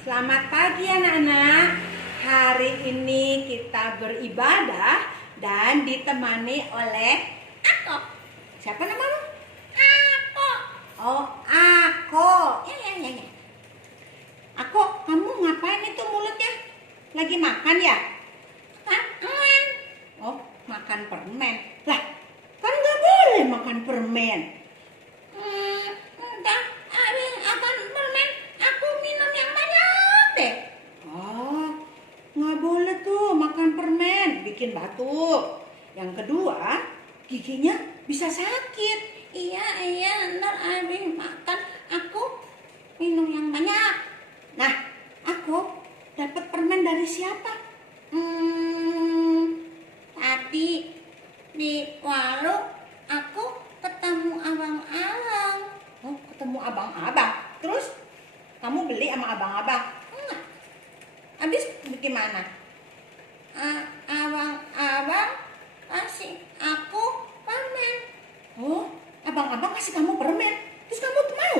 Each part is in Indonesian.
Selamat pagi anak-anak. Hari ini kita beribadah dan ditemani oleh aku. Siapa namamu? Aku. Oh, aku. Ya. Aku, kamu ngapain itu mulutnya? Lagi makan ya? Makan. Oh, makan permen. Lah, kan nggak boleh makan permen. Enggak, habis makan permen, aku minum yang banyak deh. Oh, nggak boleh tuh makan permen, bikin batuk. Yang kedua, giginya bisa sakit. Iya, ntar habis makan aku minum yang banyak. Nah, aku dapat permen dari siapa? Tadi di warung aku ketemu abang-abang. Oh, ketemu abang-abang. Terus kamu beli sama abang-abang? Enggak. Habis bagaimana? Abang-abang kasih aku permen. Oh, abang-abang kasih kamu permen. Terus kamu mau?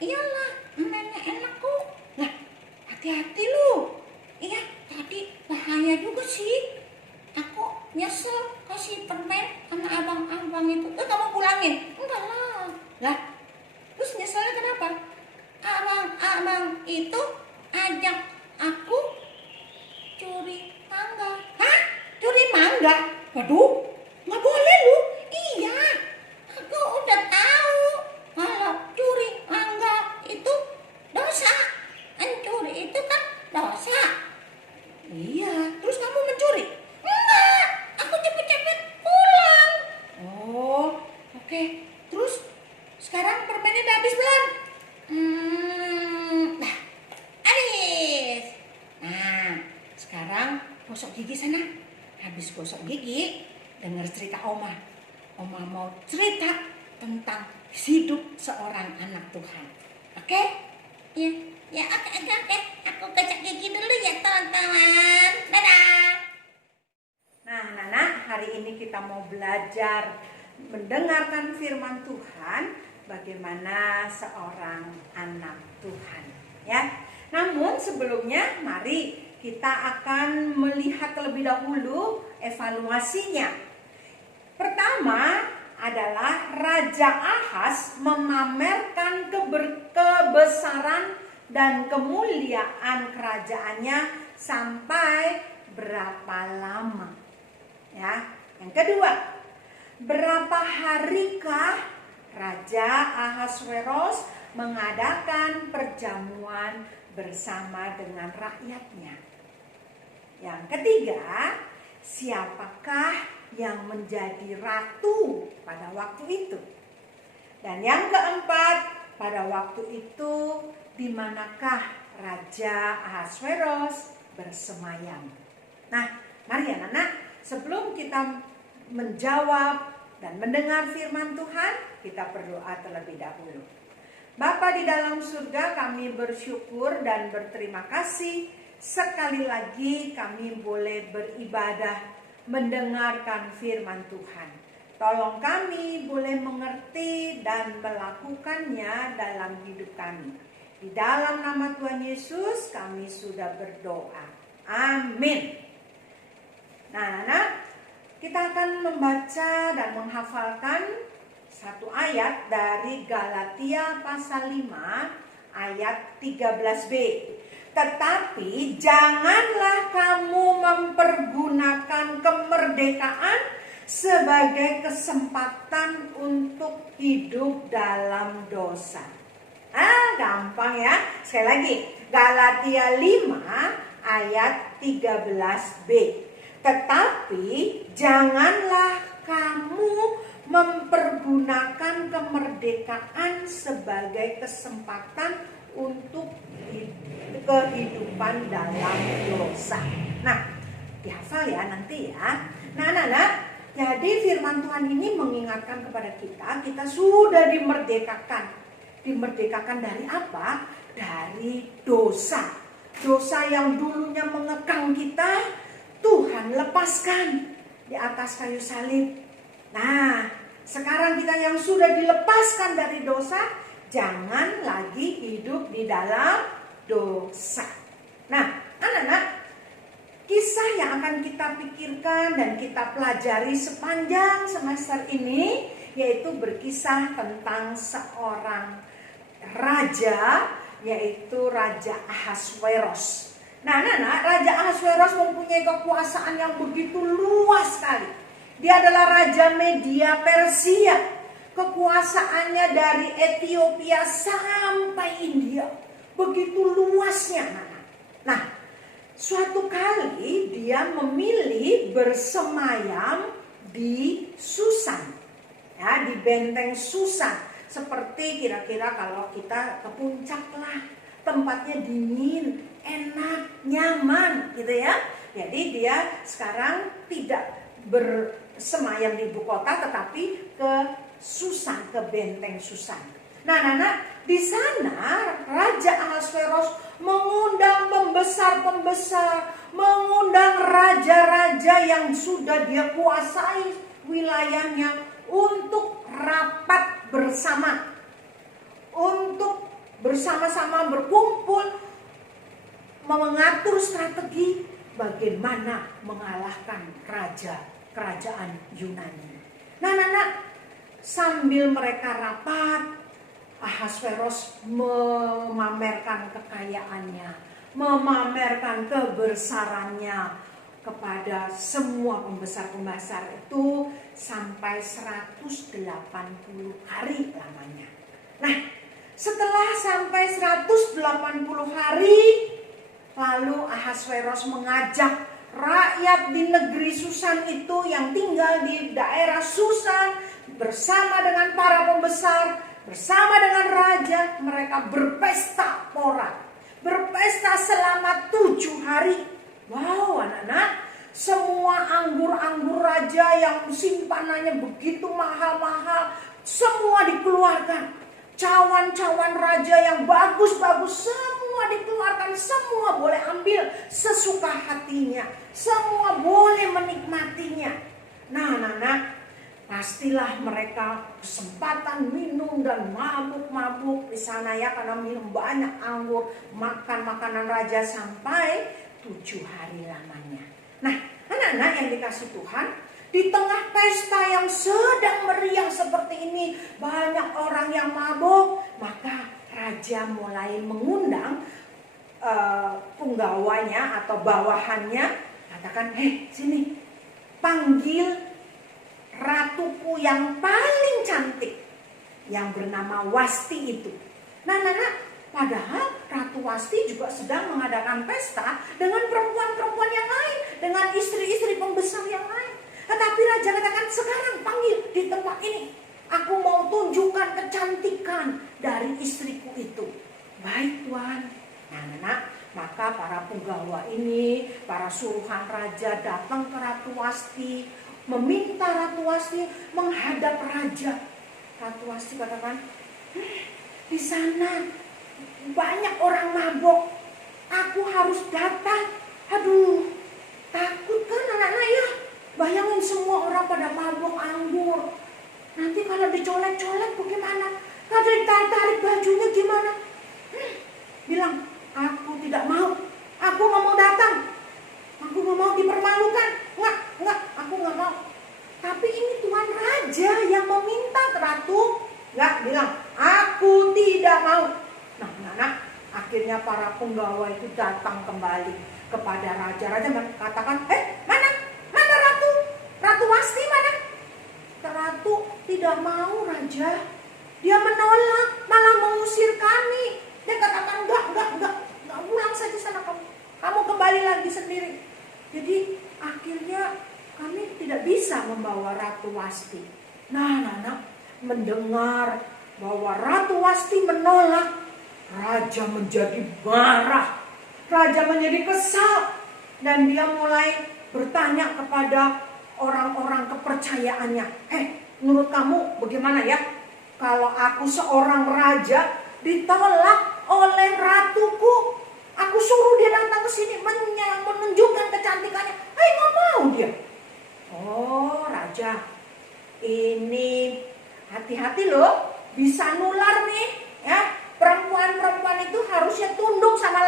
Iyalah, permennya enak kok. Nah, hati-hati lu. Iya, tadi bahaya juga sih. Aku nyesel kasih permen sama abang-abang itu. Terus kamu pulangin? Enggak lah. Lah, terus nyeselnya kenapa? Abang-abang itu ajak aku curi mangga. Hah? Curi mangga? Waduh, nggak boleh lu. Iya, aku udah tahu kalau curi mangga itu dosa. Mencuri itu kan dosa. Iya, terus kamu mencuri? Enggak, aku cepet-cepet pulang. Oh, oke. Terus sekarang permennya udah habis belum? Nah, habis. Nah, sekarang gosok gigi sana. Habis gosok gigi, dengar cerita Oma. Oma mau cerita tentang hidup seorang anak Tuhan. Oke? Ya, oke. Aku gosok gigi dulu ya, teman-teman. Dadah. Nah, anak-anak, hari ini kita mau belajar mendengarkan firman Tuhan, bagaimana seorang anak Tuhan, ya. Namun sebelumnya mari kita akan melihat terlebih dahulu evaluasinya. Pertama adalah Raja Ahaz memamerkan kebesaran dan kemuliaan kerajaannya sampai berapa lama. Ya, yang kedua, berapa harikah Raja Ahasveros mengadakan perjamuan bersama dengan rakyatnya? Yang ketiga, siapakah yang menjadi ratu pada waktu itu? Dan yang keempat, pada waktu itu di manakah Raja Ahasveros bersemayam? Nah, mari anak-anak, sebelum kita menjawab dan mendengar firman Tuhan, kita berdoa terlebih dahulu. Bapa di dalam surga, kami bersyukur dan berterima kasih sekali lagi kami boleh beribadah mendengarkan firman Tuhan. Tolong kami boleh mengerti dan melakukannya dalam hidup kami. Di dalam nama Tuhan Yesus kami sudah berdoa. Amin. Nah, anak, kita akan membaca dan menghafalkan satu ayat dari Galatia pasal 5 ayat 13b. Tetapi janganlah kamu mempergunakan kemerdekaan sebagai kesempatan untuk hidup dalam dosa. Gampang ya. Sekali lagi, Galatia 5 ayat 13b. Tetapi janganlah kamu mempergunakan kemerdekaan sebagai kesempatan untuk kehidupan dalam dosa. Nah, dihafal ya nanti ya. Nah, anak-anak, jadi firman Tuhan ini mengingatkan kepada kita sudah dimerdekakan. Dimerdekakan dari apa? Dari dosa. Dosa yang dulunya mengekang kita, Tuhan lepaskan di atas kayu salib. Nah, sekarang kita yang sudah dilepaskan dari dosa, jangan lagi hidup di dalam dosa. Nah, anak-anak, kisah yang akan kita pikirkan dan kita pelajari sepanjang semester ini yaitu berkisah tentang seorang raja, yaitu Raja Ahasveros. Nah, anak-anak, Raja Ahasveros mempunyai kekuasaan yang begitu luas sekali. Dia adalah Raja Media Persia. Kekuasaannya dari Ethiopia sampai India. Begitu luasnya, anak-anak. Nah, suatu kali dia memilih bersemayam di Susan, ya, di benteng Susan. Seperti kira-kira kalau kita ke puncak lah, tempatnya dingin, enak, nyaman gitu ya. Jadi dia sekarang tidak bersemayam di ibu kota, tetapi ke Susan, ke benteng Susan. Nah, anak-anak, di sana Raja Ahasveros mengundang pembesar-pembesar, mengundang raja-raja yang sudah dia kuasai wilayahnya untuk rapat bersama, untuk bersama-sama berkumpul mengatur strategi bagaimana mengalahkan kerajaan Yunani. Nah, anak-anak, sambil mereka rapat, Ahasveros memamerkan kekayaannya, memamerkan kebesarannya kepada semua pembesar-pembesar itu sampai 180 hari lamanya. Nah, setelah sampai 180 hari, lalu Ahasveros mengajak rakyat di negeri Susan itu yang tinggal di daerah Susan bersama dengan para pembesar, bersama dengan raja, mereka berpesta pora. Berpesta selama 7 hari. Wow, anak-anak, semua anggur-anggur raja yang simpanannya begitu mahal-mahal, semua dikeluarkan. Cawan-cawan raja yang bagus-bagus semua dikeluarkan, semua boleh ambil sesuka hatinya, semua boleh menikmatinya. Nah, anak-anak, pastilah mereka kesempatan minum dan mabuk-mabuk di sana ya, karena minum banyak anggur, makan makanan raja sampai 7 hari lamanya. Nah, anak-anak yang dikasih Tuhan, di tengah pesta yang sedang meriah seperti ini, banyak orang yang mabuk, maka raja mulai mengundang punggawanya atau bawahannya, katakan, sini, panggil ratuku yang paling cantik, yang bernama Wasti itu. Nah, padahal Ratu Wasti juga sedang mengadakan pesta dengan perempuan-perempuan yang lain, dengan istri-istri pembesar yang lain. Tetapi raja katakan, sekarang panggil di tempat ini. Aku mau tunjukkan kecantikan dari istriku itu. Baik, Tuan. Nah, maka para penggawa ini, para suruhan raja datang ke Ratu Wasti, meminta Ratu Wasti menghadap raja. Ratu Wasti katakan, di sana banyak orang mabok, aku harus datang. Aduh, takut kan anak-anak ya. Bayangin semua orang pada mabok anggur. Nanti kalau dicolek-colek bagaimana? Kalau ditarik bajunya gimana? Bilang, aku tidak mau. Aku nggak mau datang. Aku nggak mau dipermalukan. Nggak, aku nggak mau. Tapi ini Tuan Raja yang meminta ke Ratu. Nggak, bilang, aku tidak mau. Nah, akhirnya para penggawa itu datang kembali kepada raja. Raja katakan, mana Ratu? Ratu Wasti mana? Ratu tidak mau, Raja. Dia menolak, malah mengusir kami. Dia katakan, enggak pulang saja sana kamu. Kamu kembali lagi sendiri. Jadi akhirnya kami tidak bisa membawa Ratu Wasti. Nah, mendengar bahwa Ratu Wasti menolak, raja menjadi marah. Raja menjadi kesal. Dan dia mulai bertanya kepada orang-orang kepercayaannya. Menurut kamu bagaimana ya? Kalau aku seorang raja ditolak oleh ratuku, aku suruh dia datang ke sini menunjukkan kecantikannya. Nggak mau dia. Oh, raja, ini hati-hati loh, bisa nular nih ya. Perempuan-perempuan itu harusnya tunduk sama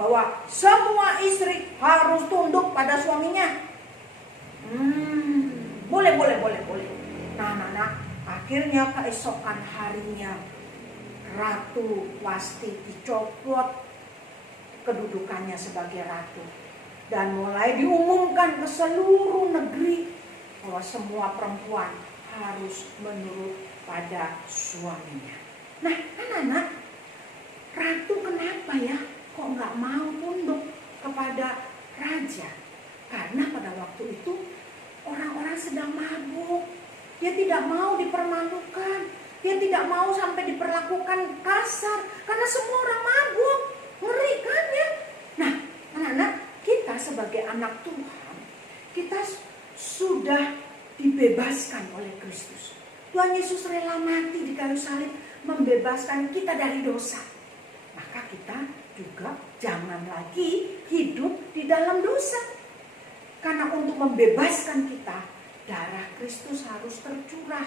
bahwa semua istri harus tunduk pada suaminya. Boleh. Nah, akhirnya keesokan harinya Ratu Wasti dicopot kedudukannya sebagai ratu. Dan mulai diumumkan ke seluruh negeri bahwa semua perempuan harus menurut pada suaminya. Nah, anak-anak, ratu kenapa ya kok nggak mau tunduk kepada raja? Karena pada waktu itu orang-orang sedang mabuk. Dia tidak mau dipermalukan. Dia tidak mau sampai diperlakukan kasar. Karena semua orang mabuk. Ngeri kan ya? Nah, anak-anak, kita sebagai anak Tuhan, kita sudah dibebaskan oleh Kristus. Tuhan Yesus rela mati di kayu salib membebaskan kita dari dosa. Maka kita juga jangan lagi hidup di dalam dosa. Karena untuk membebaskan kita, darah Kristus harus tercurah.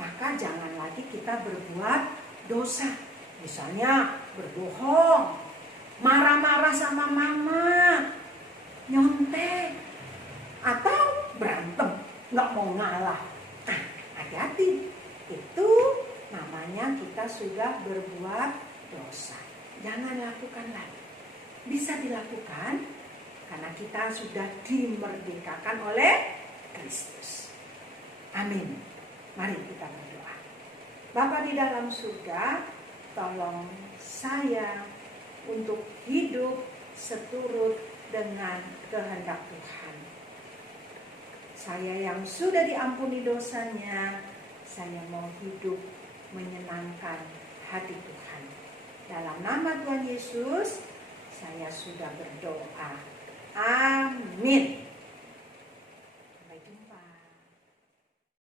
Maka jangan lagi kita berbuat dosa. Misalnya berbohong, marah-marah sama mama, nyontek, atau berantem, nggak mau ngalah. Nah, hati-hati. Itu namanya kita sudah berbuat dosa. Jangan lakukan lagi. Bisa dilakukan karena kita sudah dimerdekakan oleh Kristus. Amin. Mari kita berdoa. Bapa di dalam surga, tolong saya untuk hidup seturut dengan kehendak Tuhan. Saya yang sudah diampuni dosanya, saya mau hidup menyenangkan hati Tuhan. Dalam nama Tuhan Yesus, saya sudah berdoa. Amin.